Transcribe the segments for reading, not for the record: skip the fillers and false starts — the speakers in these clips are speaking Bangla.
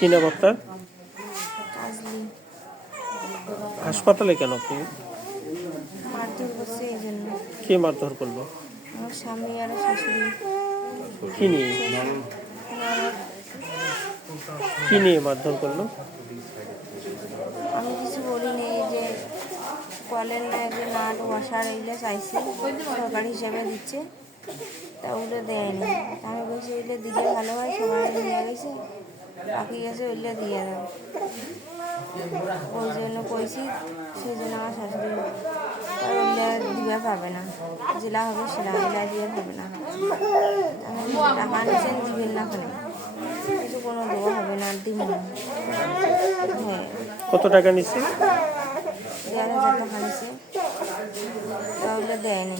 কি নাম আপনার? কাজলি। হাসপাতালে কেন আপনি? মারধর করছে এই জন্য। কে মারধর করলো? আমার স্বামী আর শাশুড়ি। কি নিয়ে ননদ। কি নিয়ে মারধর করলো? আমি কিছু বলিনি, এই যে কলের না যে নাট ওয়াশার এইগুলো চাইছি, সরকারি হিসাবে দিচ্ছে, তা ওগুলো দেয়নি। তা আমি বলছি ওইগুলো দিলে ভালো হয়, সবাই নিয়ে গেছে, বাকি গেছে ওইগুলো দিয়ে দাও। ওই জন্য কইছি, সেই জন্য আমার শাশুড়ি আর ওইগুলো দিবে পাবে না, জেলা হবে সেটা ওইগুলো দিয়ে পাবে না। আমি টাকা নিচ্ছেন দিবেন না, ওখানে কিছু কোনো দেওয়া হবে না, দিব না। হ্যাঁ, কত টাকা নিচ্ছে? 11,000 টাকা নিছে, তাহলে দেয়নি।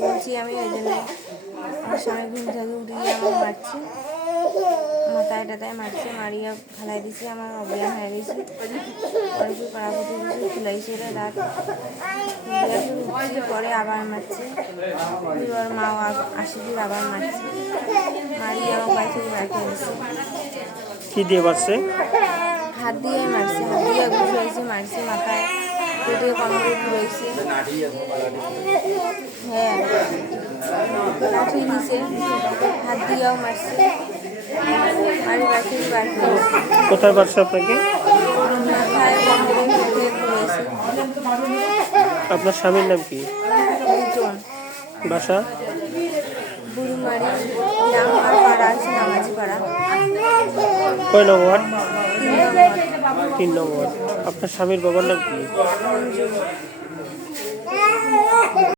বলছি আমি ওই জন্য আমার স্বামী ঘুম থেকে উঠিয়ে আমার মারছি, মাথায় টাথায় মারছে, মারিয়া ফেলাই দিছে, আমার অবলা হয়ে গেছি। পরে কি পাড়াপতি কিছু খুলাইছিল রাত, উঠছি, পরে আবার মারছে, ওর মাও আসি দিয়ে আবার মারছে, মারিয়ে আমার বাড়ি থেকে রাখে দিচ্ছে। কি দিয়ে মারছে? হাত দিয়ে মারছে, হাত দিয়ে ঘুষাইছে, মারছে মাথায়, পেটে কমরে ঘুরাইছে। হ্যাঁ, লাঠি নিছে, হাত দিয়েও মারছে, বাড়ি বাড়ি বার করেছে। কোথায় মারছে আপনাকে? মাথায় কমরে পেটে ঘুরাইছে। আপনার স্বামীর নাম কি? দুজন। বাসা? বুড়িমারি নাম আর পাড়া আছে নামাজি পাড়া, কয় নং ওয়ার্ড? 3 নম্বর। 3 নং ওয়ার্ড। আপনার স্বামীর বাবার নাম কি? মঞ্জুর।